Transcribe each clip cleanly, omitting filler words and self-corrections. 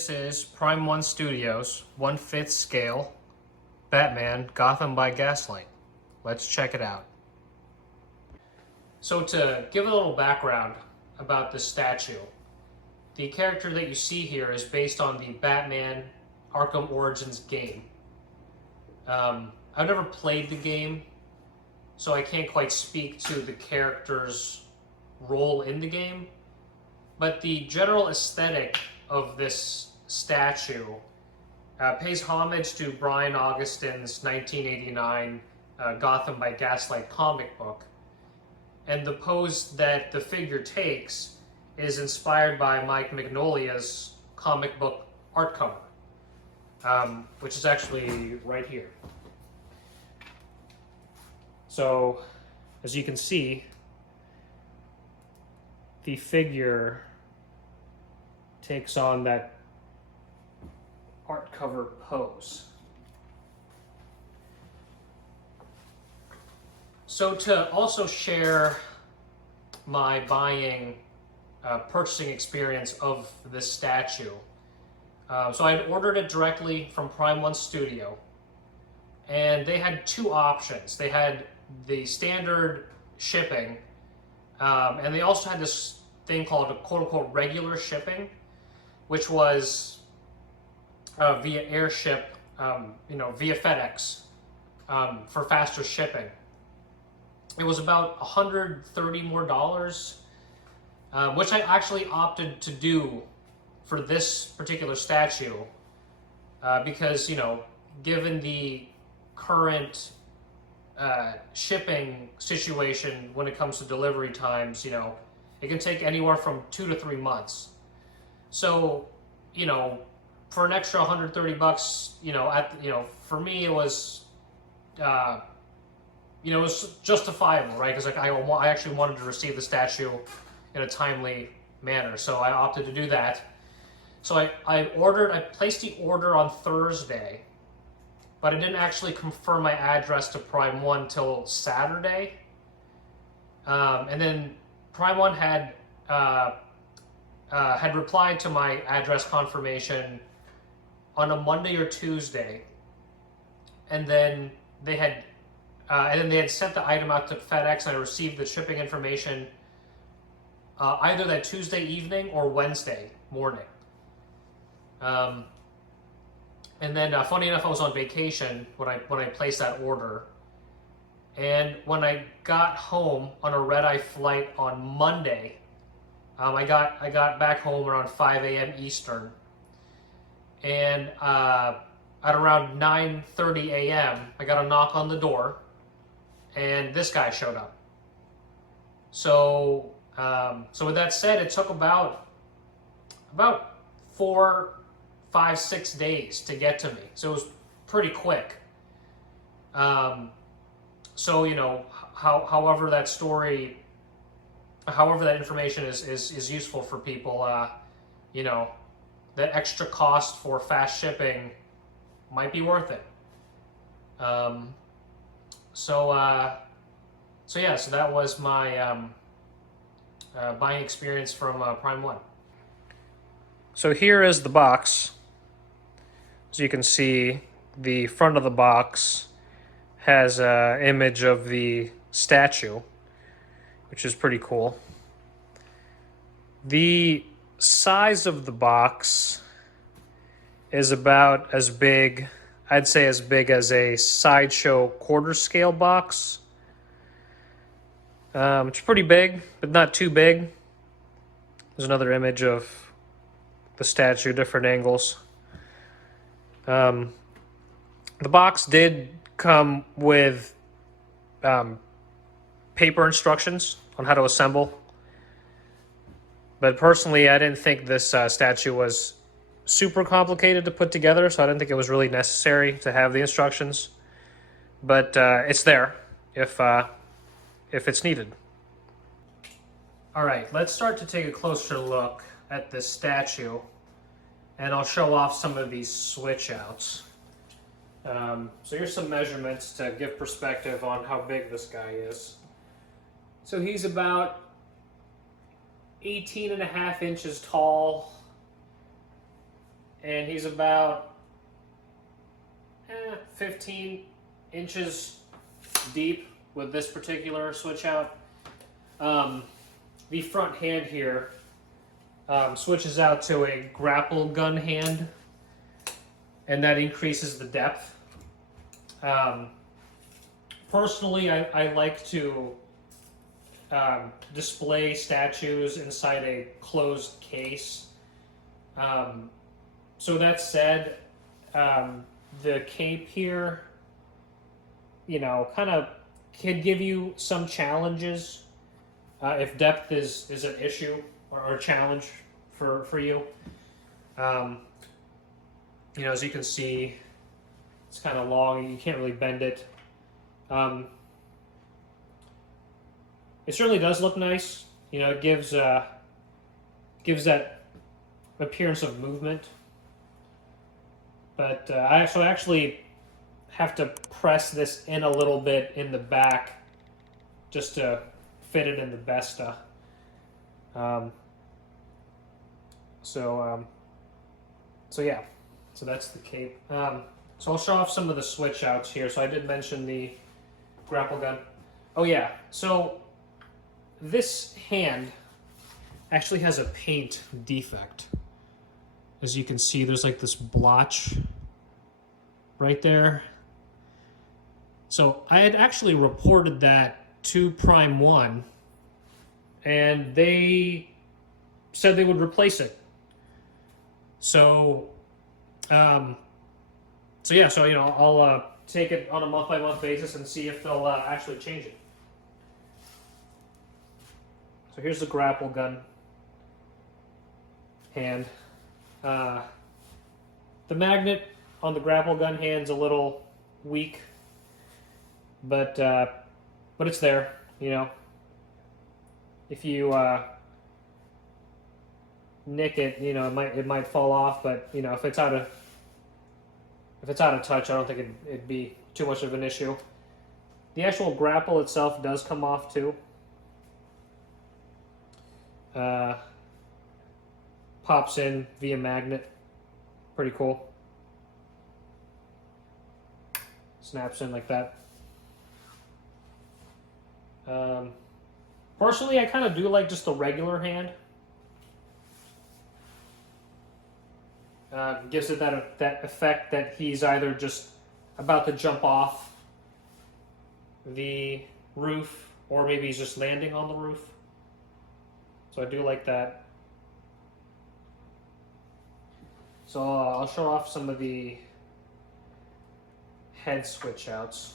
This is Prime 1 Studios, 1/5 scale, Batman, Gotham by Gaslight. Let's check it out. So to give a little background about this statue, the character that you see here is based on the Batman Arkham Origins game. I've never played the game, so I can't quite speak to the character's role in the game, but the general aesthetic of this statue pays homage to Brian Augustin's 1989 Gotham by Gaslight comic book. And the pose that the figure takes is inspired by Mike Mignolia's comic book art cover, which is actually right here. So, as you can see, the figure takes on that art cover pose. So to also share my purchasing experience of this statue, so I had ordered it directly from Prime 1 Studio, and they had two options. They had the standard shipping, and they also had this thing called a quote-unquote regular shipping, which was via airship, via FedEx, for faster shipping. It was about $130 more, which I actually opted to do for this particular statue, because, given the current shipping situation when it comes to delivery times, it can take anywhere from 2 to 3 months. So, for an extra $130, for me it was, it was justifiable, right? Because I actually wanted to receive the statue in a timely manner, so I opted to do that. So I placed the order on Thursday, but I didn't actually confirm my address to Prime 1 till Saturday. And then Prime 1 had replied to my address confirmation on a Monday or Tuesday, and then they had sent the item out to FedEx, and I received the shipping information either that Tuesday evening or Wednesday morning. And then, funny enough, I was on vacation when I placed that order. And when I got home on a red-eye flight on Monday, I got back home around 5 a.m. Eastern, and at around 9:30 a.m., I got a knock on the door, and this guy showed up. So, with that said, it took about 4, 5, 6 days to get to me. So it was pretty quick. However that information is useful for people, that extra cost for fast shipping might be worth it. So that was my buying experience from Prime 1. So here is the box. As you can see, the front of the box has an image of the statue, which is pretty cool. The size of the box is about as big, I'd say as big as a Sideshow quarter scale box. It's pretty big, but not too big. There's another image of the statue, different angles. The box did come with paper instructions on how to assemble, but personally I didn't think this statue was super complicated to put together, so I didn't think it was really necessary to have the instructions, but it's there if it's needed. Alright, let's start to take a closer look at this statue, and I'll show off some of these switch outs. So here's some measurements to give perspective on how big this guy is. So he's about 18.5 inches tall, and he's about 15 inches deep with this particular switch out. The front hand here switches out to a grapple gun hand, and that increases the depth. Personally, I like to display statues inside a closed case. So that said, the cape here, kind of can give you some challenges if depth is an issue or a challenge for you. As you can see, it's kind of long. You can't really bend it. It certainly does look nice. It gives that appearance of movement. But I actually have to press this in a little bit in the back just to fit it in the Besta. So yeah, so that's the cape. So I'll show off some of the switch outs here. So I did mention the grapple gun. Oh yeah, so this hand actually has a paint defect. As you can see, there's like this blotch right there. So I had actually reported that to Prime 1, and they said they would replace it. So, I'll take it on a month-by-month basis and see if they'll actually change it. So here's the grapple gun hand. The magnet on the grapple gun hand's a little weak, but it's there. If you nick it, it might fall off. But if it's out of touch, I don't think it'd be too much of an issue. The actual grapple itself does come off too. Pops in via magnet. Pretty cool. Snaps in like that. Personally, I kind of do like just the regular hand. Gives it that effect that he's either just about to jump off the roof, or maybe he's just landing on the roof. So I do like that. So I'll show off some of the head switch outs.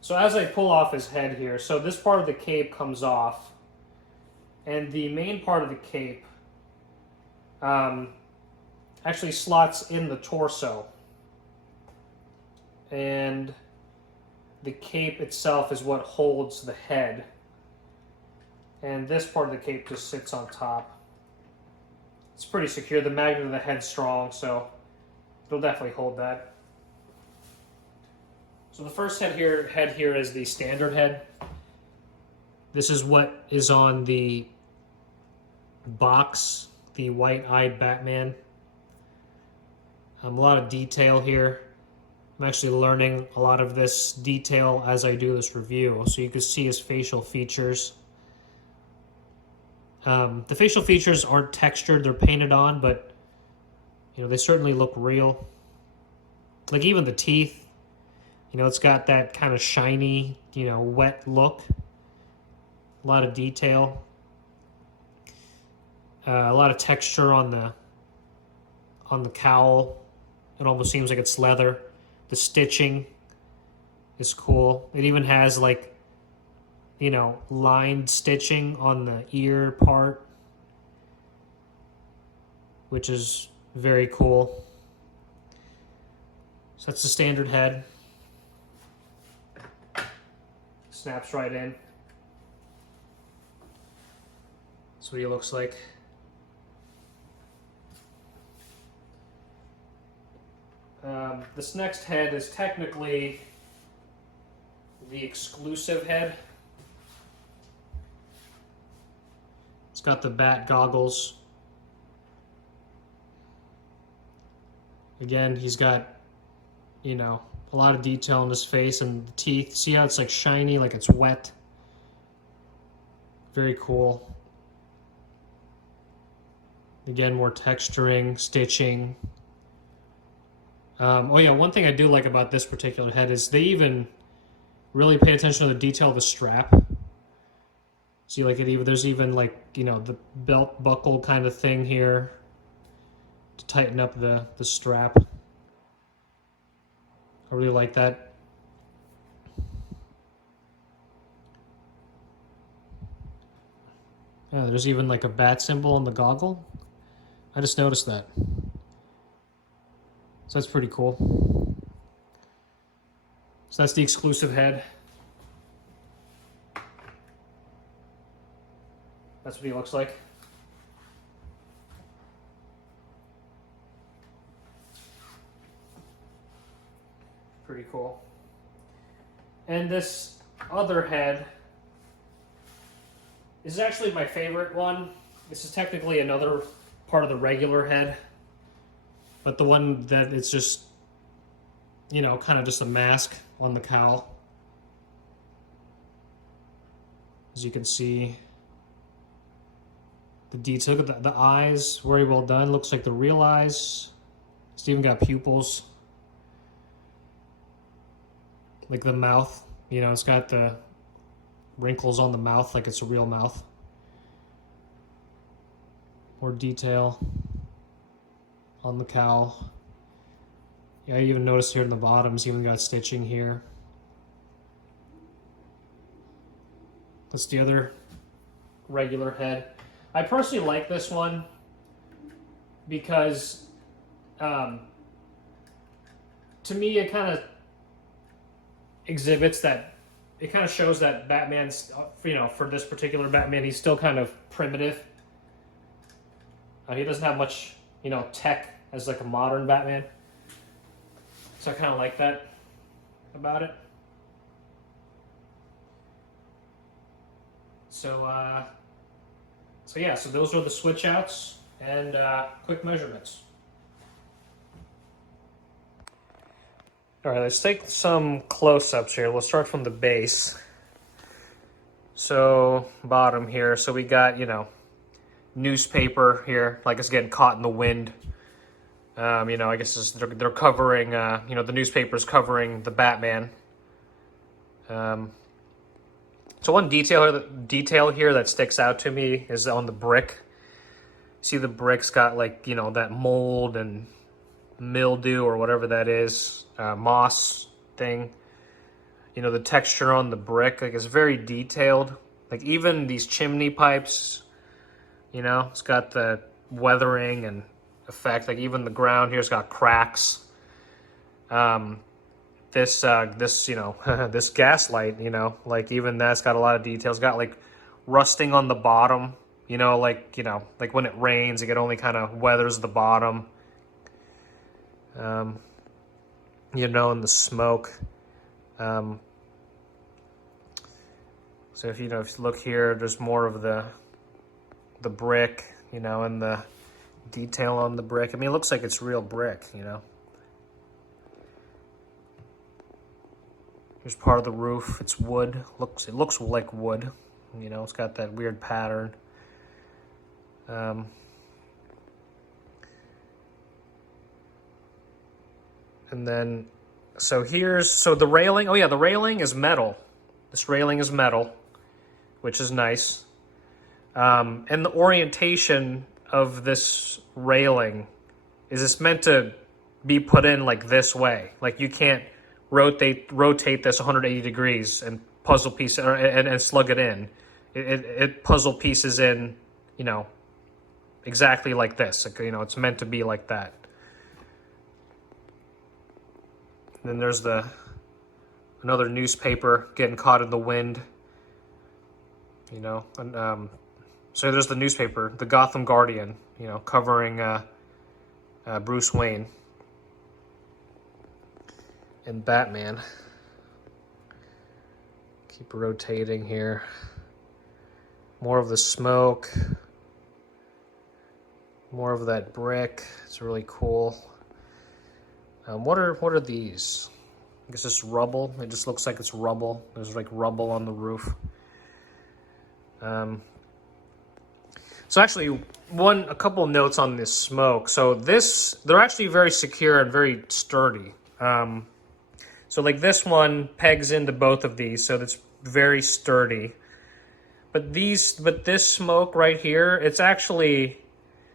So as I pull off his head here, so this part of the cape comes off, and the main part of the cape actually slots in the torso, and the cape itself is what holds the head, and this part of the cape just sits on top. It's pretty secure. The magnet of the head's strong, so it'll definitely hold that. So the first head here is the standard head. This is what is on the box, the white-eyed Batman. A lot of detail here. I'm actually learning a lot of this detail as I do this review. So you can see his facial features. The facial features aren't textured, they're painted on, but they certainly look real. Like even the teeth, it's got that kind of shiny, wet look. A lot of detail. A lot of texture on the cowl. It almost seems like it's leather. The stitching is cool. It even has lined stitching on the ear part, which is very cool. So that's the standard head. Snaps right in. That's what he looks like. This next head is technically the exclusive head. It's got the bat goggles Again, he's got, you know, a lot of detail in his face and the teeth. See how it's like shiny, like it's wet? Very cool. Again, more texturing, stitching. Oh yeah, one thing I do like about this particular head is they even really pay attention to the detail of the strap. See, like there's even like, you know, the belt buckle kind of thing here to tighten up the strap. I really like that. Yeah, there's even like a bat symbol on the goggle. I just noticed that. So that's pretty cool. So that's the exclusive head. That's what he looks like. Pretty cool. And this other head is actually my favorite one. This is technically another part of the regular head, but the one that it's just, you know, kind of just a mask on the cowl. As you can see, the detail, look at the eyes, very well done. Looks like the real eyes. It's even got pupils. Like the mouth, you know, it's got the wrinkles on the mouth like it's a real mouth. More detail on the cowl. Yeah, I even noticed here in the bottom, it's even got stitching here. That's the other regular head. I personally like this one because to me it kind of exhibits that, it kind of shows that Batman's, you know, for this particular Batman, he's still kind of primitive. He doesn't have much, you know, tech as like a modern Batman. So I kind of like that about it. So yeah, so those are the switch outs and quick measurements. All right, let's take some close-ups here. We'll start from the base. So bottom here, so we got, you know, newspaper here, like it's getting caught in the wind. You know, I guess they're covering, you know, the newspaper's covering the Batman. So one detail here that sticks out to me is on the brick. See, the brick's got like, you know, that mold and mildew or whatever that is, moss thing. You know, the texture on the brick, like, it's very detailed. Like even these chimney pipes, you know, it's got the weathering and effect. Like even the ground here's got cracks. This you know, this gaslight, you know, like even that's got a lot of details. Got like rusting on the bottom, you know, like when it rains, it only kind of weathers the bottom. You know, and the smoke. So if you look here, there's more of the brick, you know, and the detail on the brick. I mean, it looks like it's real brick, you know. Here's part of the roof. It's wood. It looks like wood. You know, it's got that weird pattern. And then, so the railing. Oh yeah, the railing is metal. This railing is metal, which is nice. And the orientation of this railing is it's meant to be put in like this way. Like you can't rotate this 180 degrees and puzzle piece and slug it in. It puzzle pieces in, you know, exactly like this. Like, you know, it's meant to be like that. And then there's another newspaper getting caught in the wind. You know, and so there's the newspaper, the Gotham Guardian, you know, covering Bruce Wayne and Batman. Keep rotating here. More of the smoke. More of that brick. It's really cool. What are these? I guess it's rubble. It just looks like it's rubble. There's like rubble on the roof. So actually, a couple of notes on this smoke. So they're actually very secure and very sturdy. So like this one pegs into both of these, so that's very sturdy. But this smoke right here, it's actually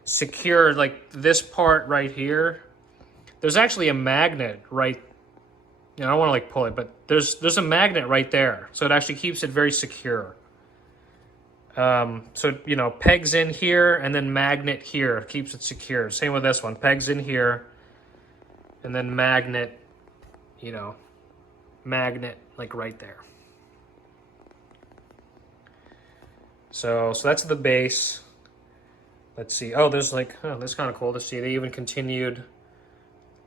secured. Like this part right here, there's actually a magnet right. I don't want to like pull it, but there's a magnet right there, so it actually keeps it very secure. So, pegs in here and then magnet here, keeps it secure. Same with this one, pegs in here and then magnet, magnet like right there. So that's the base. Let's see. Oh, that's kind of cool to see. They even continued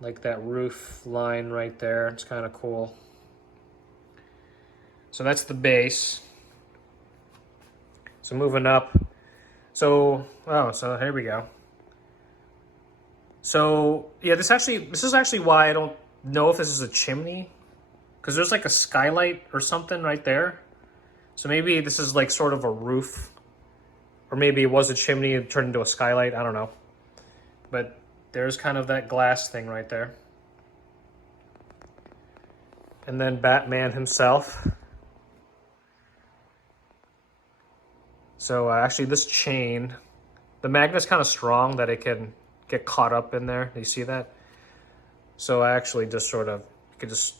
like that roof line right there. It's kind of cool. So that's the base. So moving up, so here we go. So yeah, this is actually why I don't know if this is a chimney, because there's like a skylight or something right there. So maybe this is like sort of a roof, or maybe it was a chimney and turned into a skylight. I don't know, but there's kind of that glass thing right there. And then Batman himself. So actually this chain, the magnet's kind of strong that it can get caught up in there. Do you see that? So I actually just you could just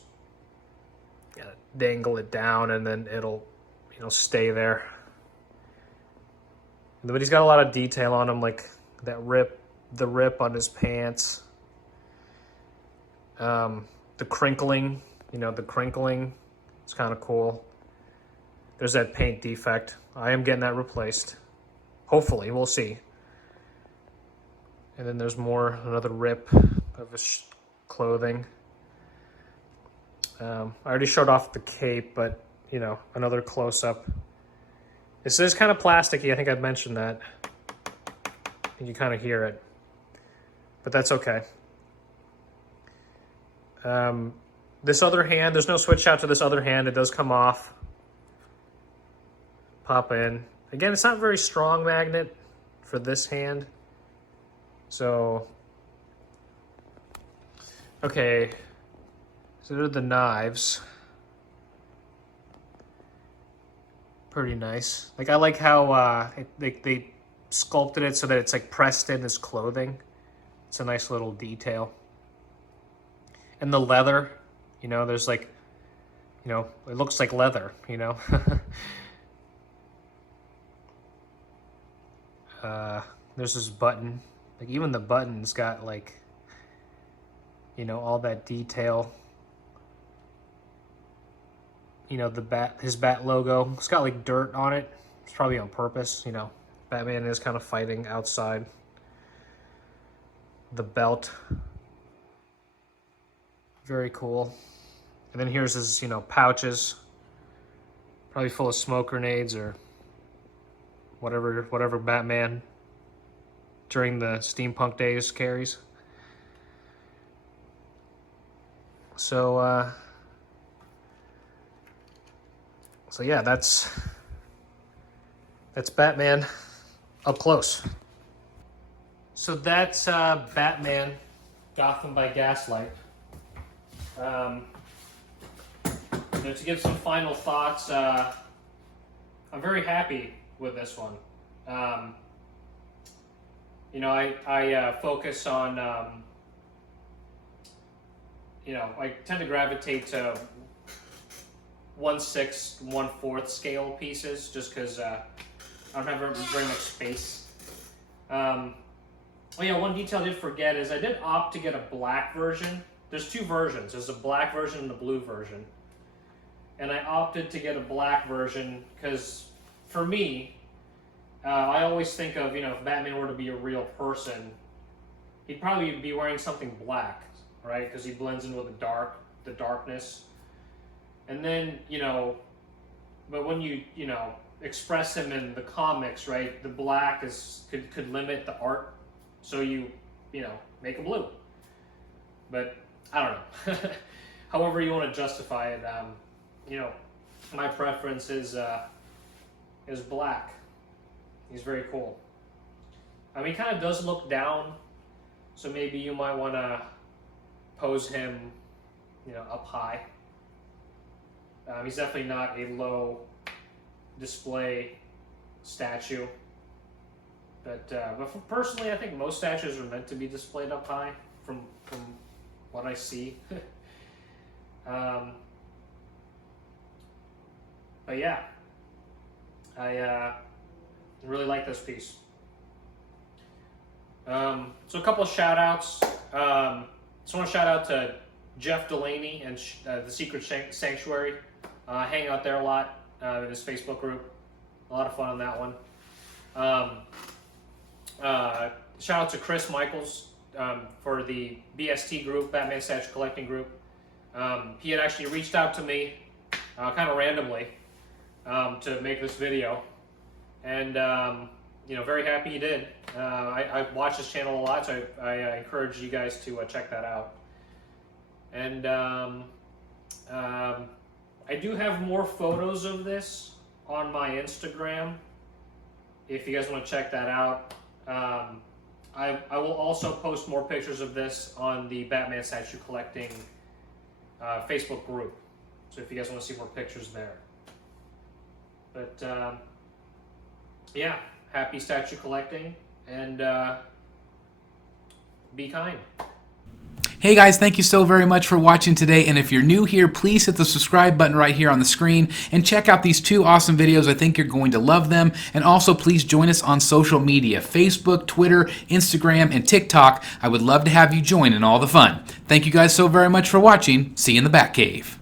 dangle it down and then it'll, stay there. But he's got a lot of detail on him, like the rip on his pants. The crinkling, the crinkling is kind of cool. There's that paint defect. I am getting that replaced. Hopefully, we'll see. And then there's another rip of his clothing. I already showed off the cape, but, another close-up. This is kind of plasticky. I think I've mentioned that. And you kind of hear it. But that's okay. This other hand, there's no switch out to this other hand. It does come off. Pop in. Again, it's not a very strong magnet for this hand. So, okay. So there are the knives. Pretty nice. Like, I like how they sculpted it so that it's like pressed in his clothing. It's a nice little detail. And the leather, there's like, it looks like leather, There's this button. Like, even the button's got like, all that detail. His bat logo. It's got like dirt on it. It's probably on purpose, Batman is kind of fighting outside. The belt. Very cool. And then here's his, pouches. Probably full of smoke grenades or whatever Batman during the steampunk days carries. So yeah, that's Batman up close. So that's Batman, Gotham by Gaslight. To give some final thoughts, I'm very happy with this one. I focus on, I tend to gravitate to 1/6, 1/4 scale pieces, just because I don't have very much space. One detail I did forget is I did opt to get a black version. There's two versions. There's a black version and a blue version. And I opted to get a black version because, for me, I always think of, if Batman were to be a real person, he'd probably be wearing something black, right? Because he blends in with the darkness. And then, but when you, express him in the comics, right, the black could limit the art. So you make a blue. But I don't know. However you want to justify it. You know, my preference is Black. He's very cool. He kind of does look down, so maybe you might want to pose him, you know, up high. He's definitely not a low display statue. But personally, I think most statues are meant to be displayed up high, from what I see. But yeah, I really like this piece. So a couple of shout outs. Just want to shout out to Jeff Delaney and the Secret Sanctuary. Hang out there a lot in his Facebook group. A lot of fun on that one. Shout out to Chris Michaels for the BST group, Batman Statue Collecting group. He had actually reached out to me kind of randomly to make this video, and you know, very happy he did. I watch his channel a lot, so I encourage you guys to check that out. And I do have more photos of this on my Instagram, if you guys want to check that out. I will also post more pictures of this on the Batman Statue Collecting Facebook group, so if you guys want to see more pictures there. But yeah, happy statue collecting, and be kind. Hey guys, thank you so very much for watching today, and if you're new here, please hit the subscribe button right here on the screen and check out these two awesome videos. I think you're going to love them. And also please join us on social media, Facebook, Twitter, Instagram, and TikTok. I would love to have you join in all the fun. Thank you guys so very much for watching. See you in the Batcave.